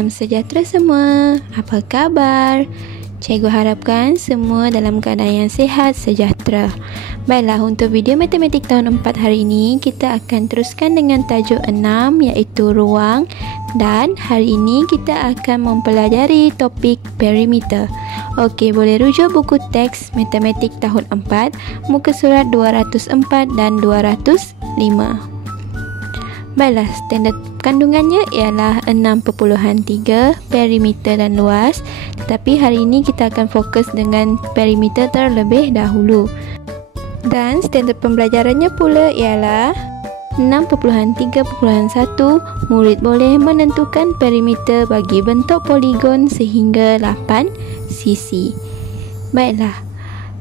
Salam sejahtera semua. Apa kabar? Cikgu harapkan semua dalam keadaan yang sihat sejahtera. Baiklah, untuk video matematik tahun 4 hari ini kita akan teruskan dengan tajuk 6 iaitu ruang, dan hari ini kita akan mempelajari topik perimeter. Okey, boleh rujuk buku teks matematik tahun 4 muka surat 204 dan 205. Baiklah, standard kandungannya ialah 6.3 perimeter dan luas. Tetapi hari ini kita akan fokus dengan perimeter terlebih dahulu. Dan standard pembelajarannya pula ialah 6.3.1. Murid boleh menentukan perimeter bagi bentuk poligon sehingga 8 sisi. Baiklah,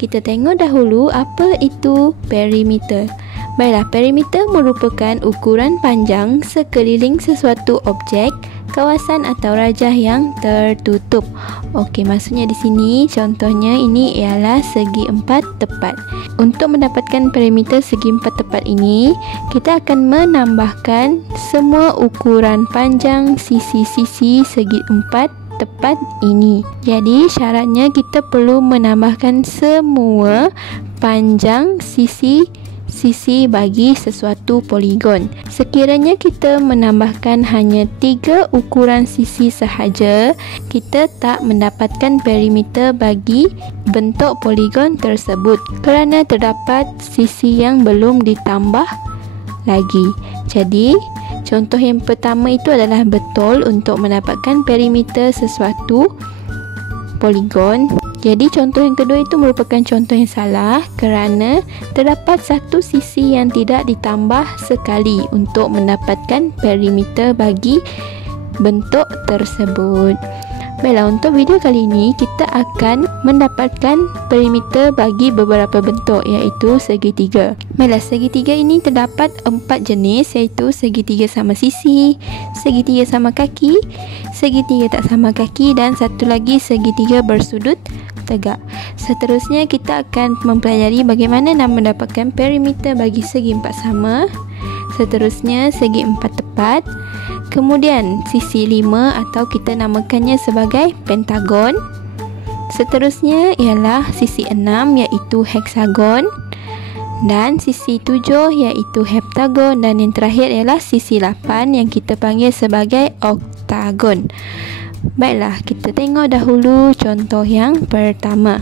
kita tengok dahulu apa itu perimeter. Baiklah, perimeter merupakan ukuran panjang sekeliling sesuatu objek, kawasan atau rajah yang tertutup. Okey, maksudnya di sini contohnya ini ialah segi 4 tepat. Untuk mendapatkan perimeter segi 4 tepat ini, kita akan menambahkan semua ukuran panjang sisi-sisi segi 4 tepat ini. Jadi syaratnya kita perlu menambahkan semua panjang sisi bagi sesuatu poligon. Sekiranya kita menambahkan hanya 3 ukuran sisi sahaja, kita tak mendapatkan perimeter bagi bentuk poligon tersebut kerana terdapat sisi yang belum ditambah lagi. Jadi, contoh yang pertama itu adalah betul untuk mendapatkan perimeter sesuatu poligon. Jadi contoh yang kedua itu merupakan contoh yang salah kerana terdapat satu sisi yang tidak ditambah sekali untuk mendapatkan perimeter bagi bentuk tersebut. Baiklah, untuk video kali ini kita akan mendapatkan perimeter bagi beberapa bentuk iaitu segitiga. Baiklah, segitiga ini terdapat 4 jenis iaitu segitiga sama sisi, segitiga sama kaki, segitiga tak sama kaki dan satu lagi segitiga bersudut tegak. Seterusnya kita akan mempelajari bagaimana nak mendapatkan perimeter bagi segi 4 sama. Seterusnya segi 4 tepat. Kemudian sisi 5 atau kita namakannya sebagai pentagon. Seterusnya ialah sisi 6 iaitu heksagon. Dan sisi 7 iaitu heptagon. Dan yang terakhir ialah sisi 8 yang kita panggil sebagai oktagon. Baiklah, kita tengok dahulu contoh yang pertama,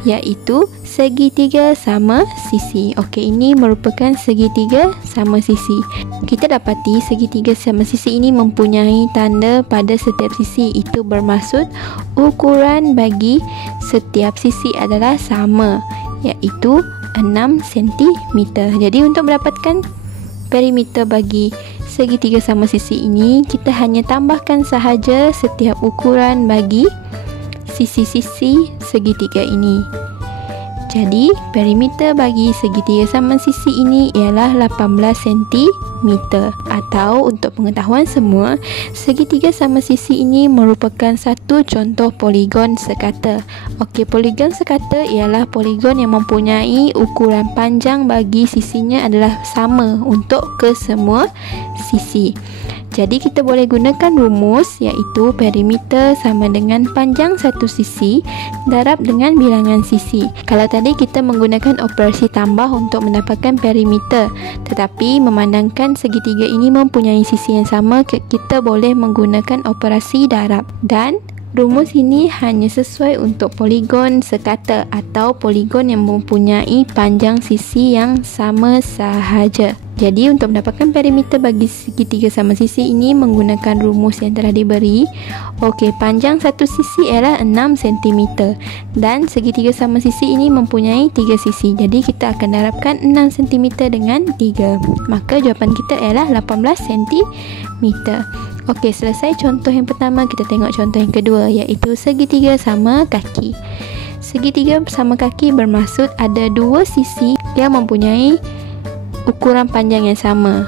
iaitu segitiga sama sisi. Okey, ini merupakan segitiga sama sisi. Kita dapati segitiga sama sisi ini mempunyai tanda pada setiap sisi. Itu bermaksud ukuran bagi setiap sisi adalah sama, iaitu 6 cm. Jadi untuk mendapatkan perimeter bagi segitiga sama sisi ini, kita hanya tambahkan sahaja setiap ukuran bagi sisi-sisi segitiga ini. Jadi perimeter bagi segitiga sama sisi ini ialah 18 cm. Atau untuk pengetahuan semua, segitiga sama sisi ini merupakan satu contoh poligon sekata. Okey, poligon sekata ialah poligon yang mempunyai ukuran panjang bagi sisinya adalah sama untuk kesemua sisi. Jadi kita boleh gunakan rumus iaitu perimeter sama dengan panjang satu sisi darab dengan bilangan sisi. Kalau tadi kita menggunakan operasi tambah untuk mendapatkan perimeter, tetapi memandangkan segitiga ini mempunyai sisi yang sama, kita boleh menggunakan operasi darab. Dan rumus ini hanya sesuai untuk poligon sekata atau poligon yang mempunyai panjang sisi yang sama sahaja. Jadi untuk mendapatkan perimeter bagi segitiga sama sisi ini menggunakan rumus yang telah diberi. Okey, panjang satu sisi ialah 6 cm dan segitiga sama sisi ini mempunyai 3 sisi. Jadi kita akan darabkan 6 cm dengan 3. Maka jawapan kita ialah 18 cm. Okey, selesai contoh yang pertama, kita tengok contoh yang kedua iaitu segitiga sama kaki. Segitiga sama kaki bermaksud ada 2 sisi yang mempunyai ukuran panjang yang sama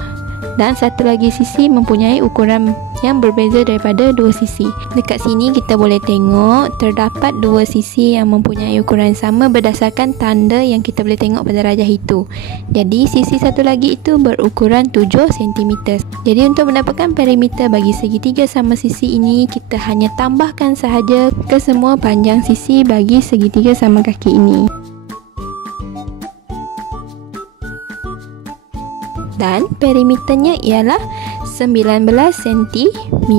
dan satu lagi sisi mempunyai ukuran yang berbeza daripada dua sisi. Dekat sini kita boleh tengok terdapat dua sisi yang mempunyai ukuran sama berdasarkan tanda yang kita boleh tengok pada rajah itu. Jadi sisi satu lagi itu berukuran 7 cm. Jadi untuk mendapatkan perimeter bagi segitiga sama sisi ini, kita hanya tambahkan sahaja ke semua panjang sisi bagi segitiga sama kaki ini. Dan perimeternya ialah 19 cm.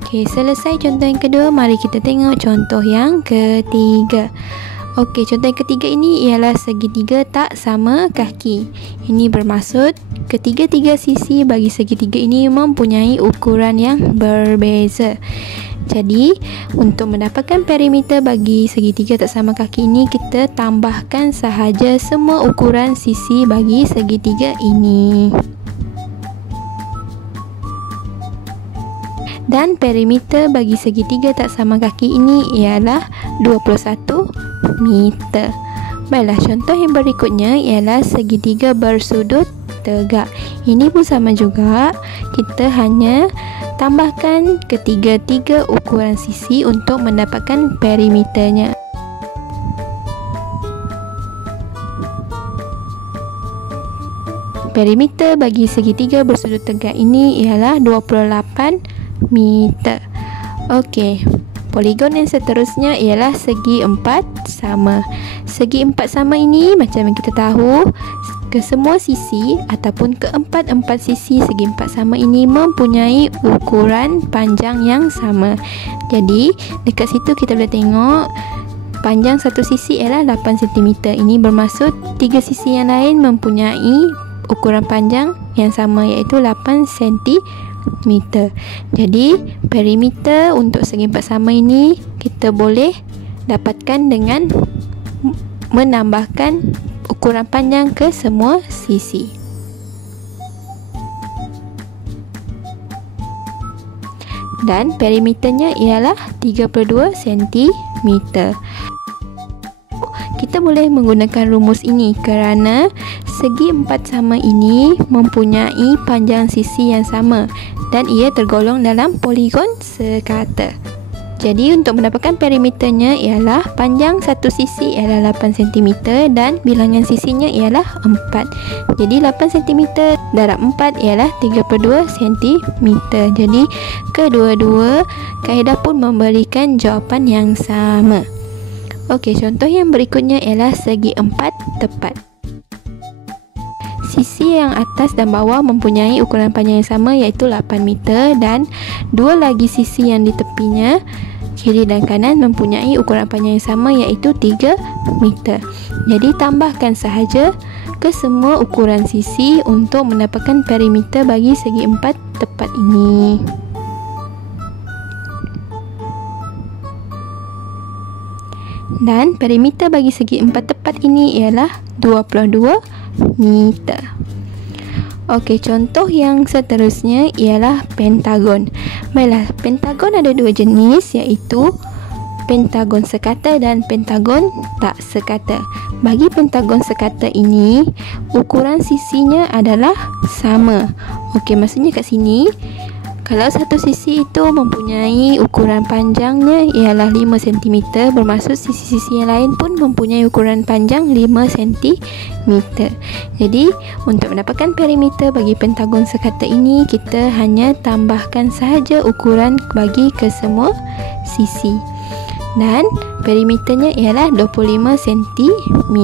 Okey, selesai contoh yang kedua, mari kita tengok contoh yang ketiga. Okey, contoh yang ketiga ini ialah segitiga tak sama kaki. Ini bermaksud ketiga-tiga sisi bagi segitiga ini mempunyai ukuran yang berbeza. Jadi, untuk mendapatkan perimeter bagi segitiga tak sama kaki ini, kita tambahkan sahaja semua ukuran sisi bagi segitiga ini. Dan perimeter bagi segitiga tak sama kaki ini ialah 21 meter. Baiklah, contoh yang berikutnya ialah segitiga bersudut tegak. Ini pun sama juga, kita hanya tambahkan ketiga-tiga ukuran sisi untuk mendapatkan perimeternya. Perimeter bagi segitiga bersudut tegak ini ialah 28 meter. Okey, poligon yang seterusnya ialah segi empat sama. Segi empat sama ini macam yang kita tahu, ke semua sisi ataupun keempat-empat sisi segi empat sama ini mempunyai ukuran panjang yang sama. Jadi dekat situ kita boleh tengok panjang satu sisi ialah 8 cm. Ini bermaksud tiga sisi yang lain mempunyai ukuran panjang yang sama, iaitu 8 cm. Jadi perimeter untuk segi empat sama ini kita boleh dapatkan dengan menambahkan ukuran panjang ke semua sisi. Dan perimeternya ialah 32 cm. Kita boleh menggunakan rumus ini kerana segi empat sama ini mempunyai panjang sisi yang sama dan ia tergolong dalam poligon sekata. Jadi untuk mendapatkan perimeternya ialah panjang satu sisi ialah 8 cm dan bilangan sisinya ialah 4. Jadi 8 cm darab 4 ialah 32 cm. Jadi kedua-dua kaedah pun memberikan jawapan yang sama. Okey, contoh yang berikutnya ialah segi empat tepat. Sisi yang atas dan bawah mempunyai ukuran panjang yang sama, iaitu 8 meter, dan dua lagi sisi yang di tepinya, kiri dan kanan, mempunyai ukuran panjang yang sama, iaitu 3 meter. Jadi tambahkan sahaja ke semua ukuran sisi untuk mendapatkan perimeter bagi segi empat tepat ini. Dan perimeter bagi segi empat tepat ini ialah 22 meter. Okey, contoh yang seterusnya ialah pentagon. Baiklah, pentagon ada dua jenis, iaitu pentagon sekata dan pentagon tak sekata. Bagi pentagon sekata ini, ukuran sisinya adalah sama. Okey, maksudnya kat sini, kalau satu sisi itu mempunyai ukuran panjangnya ialah 5 cm, bermaksud sisi-sisi yang lain pun mempunyai ukuran panjang 5 cm. Jadi, untuk mendapatkan perimeter bagi pentagon sekata ini, kita hanya tambahkan sahaja ukuran bagi ke semua sisi. Dan perimeternya ialah 25 cm.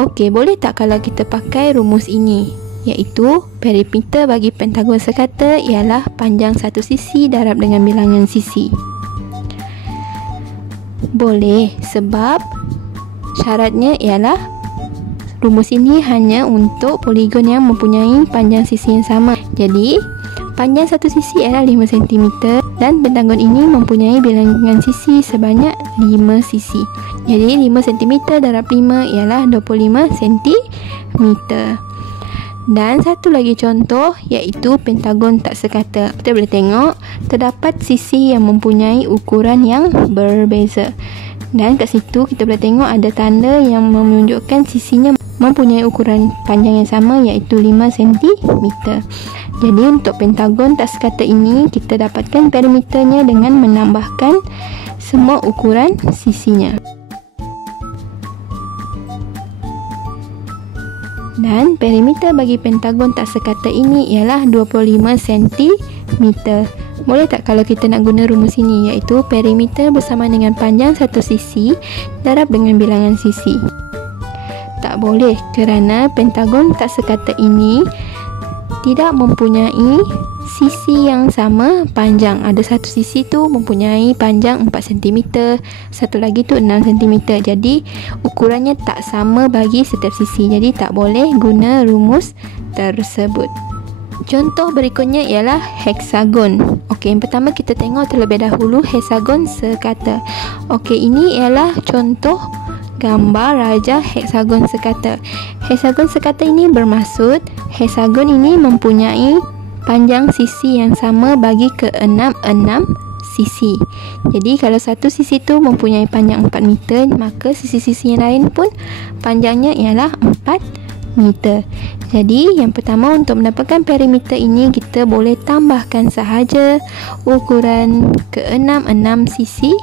Okey, boleh tak kalau kita pakai rumus ini? Iaitu perimeter bagi pentagon sekata ialah panjang satu sisi darab dengan bilangan sisi. Boleh, sebab syaratnya ialah rumus ini hanya untuk poligon yang mempunyai panjang sisi yang sama. Jadi panjang satu sisi ialah 5 cm dan pentagon ini mempunyai bilangan sisi sebanyak 5 sisi. Jadi 5 cm darab 5 ialah 25 cm. Dan satu lagi contoh, iaitu pentagon tak sekata. Kita boleh tengok terdapat sisi yang mempunyai ukuran yang berbeza. Dan kat situ kita boleh tengok ada tanda yang menunjukkan sisinya mempunyai ukuran panjang yang sama, iaitu 5 cm. Jadi untuk pentagon tak sekata ini, kita dapatkan perimeternya dengan menambahkan semua ukuran sisinya. Dan perimeter bagi pentagon tak sekata ini ialah 25 cm. Boleh tak kalau kita nak guna rumus ini, iaitu perimeter bersama dengan panjang satu sisi darab dengan bilangan sisi. Tak boleh kerana pentagon tak sekata ini tidak mempunyai sisi yang sama panjang. Ada satu sisi tu mempunyai panjang 4 cm, satu lagi tu 6 cm. Jadi ukurannya tak sama bagi setiap sisi. Jadi tak boleh guna rumus tersebut. Contoh berikutnya ialah heksagon. Okey, yang pertama kita tengok terlebih dahulu heksagon sekata. Okey, ini ialah contoh gambar raja heksagon sekata. Heksagon sekata ini bermaksud heksagon ini mempunyai panjang sisi yang sama bagi ke-6 sisi. Jadi kalau satu sisi tu mempunyai panjang 4 meter, maka sisi-sisi yang lain pun panjangnya ialah 4 meter. Jadi yang pertama, untuk mendapatkan perimeter ini, kita boleh tambahkan sahaja ukuran ke-6 sisi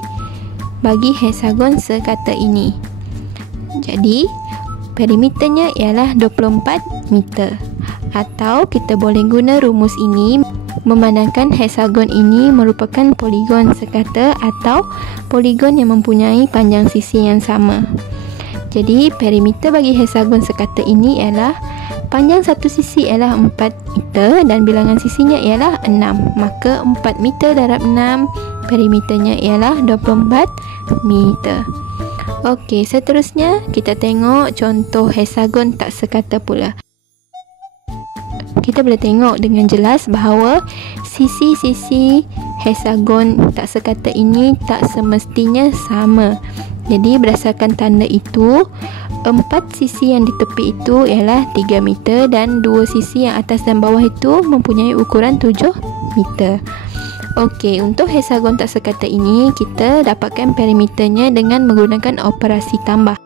bagi heksagon sekata ini. Jadi perimeternya ialah 24 meter. Atau kita boleh guna rumus ini memandangkan heksagon ini merupakan poligon sekata atau poligon yang mempunyai panjang sisi yang sama. Jadi perimeter bagi heksagon sekata ini ialah panjang satu sisi ialah 4 meter dan bilangan sisinya ialah 6. Maka 4 meter darab 6, perimeternya ialah 24 meter. Okey, seterusnya kita tengok contoh heksagon tak sekata pula. Kita boleh tengok dengan jelas bahawa sisi-sisi heksagon tak sekata ini tak semestinya sama. Jadi berdasarkan tanda itu, 4 sisi yang di tepi itu ialah 3 meter dan 2 sisi yang atas dan bawah itu mempunyai ukuran 7 meter. Okey, untuk heksagon tak sekata ini, kita dapatkan perimeternya dengan menggunakan operasi tambah.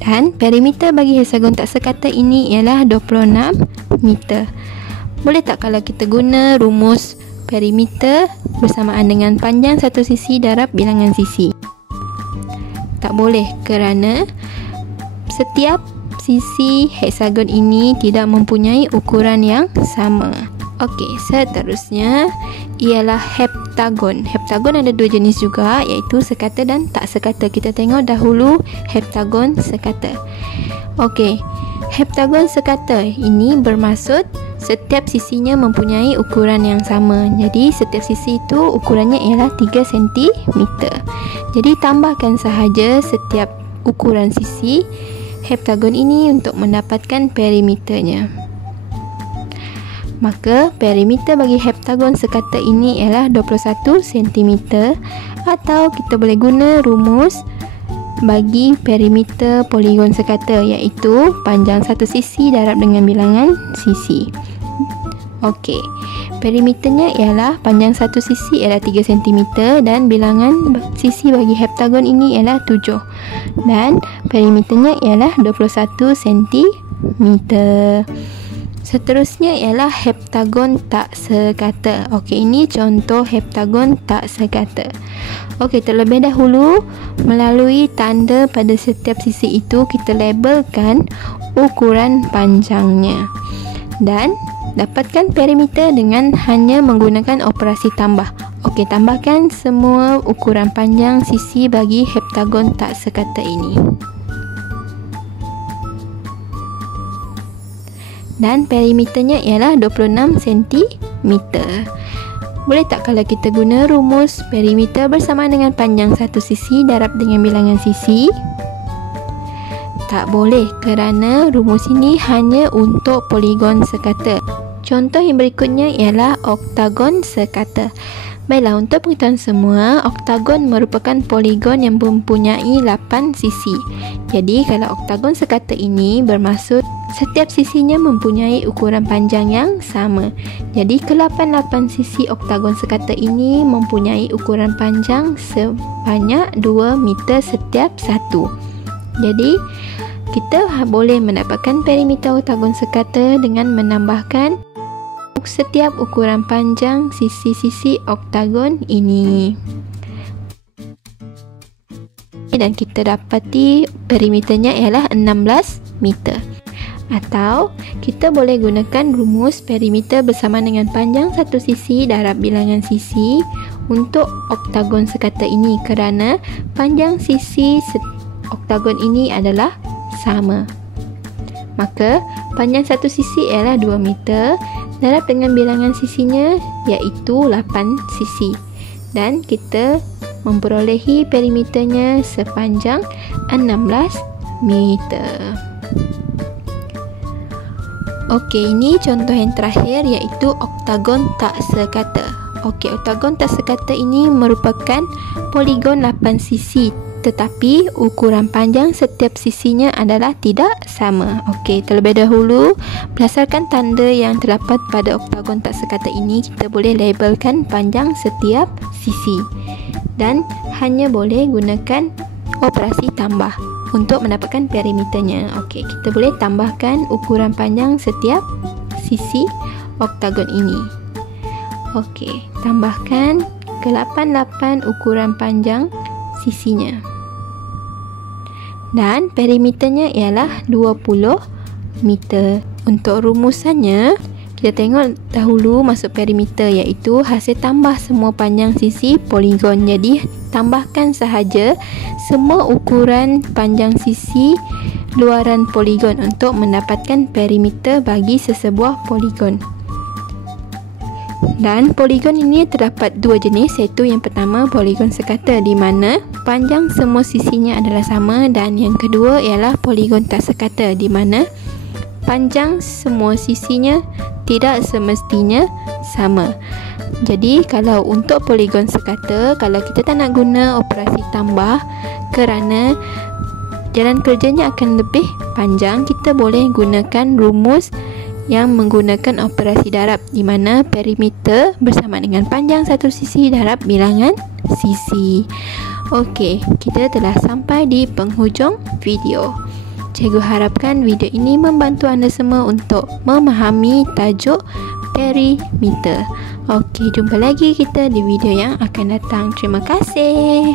Dan perimeter bagi heksagon tak sekata ini ialah 26 meter. Boleh tak kalau kita guna rumus perimeter bersamaan dengan panjang satu sisi darab bilangan sisi? Tak boleh kerana setiap sisi heksagon ini tidak mempunyai ukuran yang sama. Okey, seterusnya ialah heptagon. Heptagon ada dua jenis juga, iaitu sekata dan tak sekata. Kita tengok dahulu heptagon sekata. Okey, heptagon sekata ini bermaksud setiap sisinya mempunyai ukuran yang sama. Jadi setiap sisi itu ukurannya ialah 3 cm. Jadi tambahkan sahaja setiap ukuran sisi heptagon ini untuk mendapatkan perimeternya. Maka perimeter bagi heptagon sekata ini ialah 21 cm, atau kita boleh guna rumus bagi perimeter poligon sekata, iaitu panjang satu sisi darab dengan bilangan sisi. Okey, perimeternya ialah panjang satu sisi ialah 3 cm dan bilangan sisi bagi heptagon ini ialah 7, dan perimeternya ialah 21 cm. Seterusnya ialah heptagon tak sekata. Okey, ini contoh heptagon tak sekata. Okey, terlebih dahulu melalui tanda pada setiap sisi itu kita labelkan ukuran panjangnya dan dapatkan perimeter dengan hanya menggunakan operasi tambah. Okey, tambahkan semua ukuran panjang sisi bagi heptagon tak sekata ini. Dan perimeternya ialah 26 cm. Boleh tak kalau kita guna rumus perimeter bersamaan dengan panjang satu sisi darab dengan bilangan sisi? Tak boleh kerana rumus ini hanya untuk poligon sekata. Contoh yang berikutnya ialah oktagon sekata. Baiklah, untuk pengetahuan semua, oktagon merupakan poligon yang mempunyai 8 sisi. Jadi kalau oktagon sekata ini bermaksud setiap sisinya mempunyai ukuran panjang yang sama. Jadi ke-8 sisi oktagon sekata ini mempunyai ukuran panjang sebanyak 2 meter setiap satu. Jadi kita boleh mendapatkan perimeter oktagon sekata dengan menambahkan setiap ukuran panjang sisi-sisi oktagon ini. Dan kita dapati perimeternya ialah 16 meter. Atau kita boleh gunakan rumus perimeter bersama dengan panjang satu sisi darab bilangan sisi untuk oktagon sekata ini, kerana panjang sisi oktagon ini adalah sama. Maka panjang satu sisi ialah 2 meter darab dengan bilangan sisinya iaitu 8 sisi. Dan kita memperolehi perimeternya sepanjang 16 meter. Okey, ini contoh yang terakhir iaitu oktagon tak sekata. Okey, oktagon tak sekata ini merupakan poligon 8 sisi, tetapi ukuran panjang setiap sisinya adalah tidak sama. Okey, terlebih dahulu, berdasarkan tanda yang terdapat pada oktagon tak sekata ini, kita boleh labelkan panjang setiap sisi dan hanya boleh gunakan operasi tambah untuk mendapatkan perimeternya. Okey, kita boleh tambahkan ukuran panjang setiap sisi oktagon ini. Okey, tambahkan ke 88 ukuran panjang sisinya. Dan perimeternya ialah 20 meter. Untuk rumusannya, kita tengok dahulu masuk perimeter iaitu hasil tambah semua panjang sisi poligon. Jadi tambahkan sahaja semua ukuran panjang sisi luaran poligon untuk mendapatkan perimeter bagi sesebuah poligon. Dan poligon ini terdapat dua jenis, iaitu yang pertama poligon sekata di mana panjang semua sisinya adalah sama, dan yang kedua ialah poligon tak sekata di mana panjang semua sisinya tidak semestinya sama. Jadi kalau untuk poligon sekata, kalau kita tak nak guna operasi tambah kerana jalan kerjanya akan lebih panjang, kita boleh gunakan rumus yang menggunakan operasi darab di mana perimeter bersama dengan panjang satu sisi darab bilangan sisi. Okey, kita telah sampai di penghujung video. Cikgu harapkan video ini membantu anda semua untuk memahami tajuk perimeter. Okey, jumpa lagi kita di video yang akan datang. Terima kasih.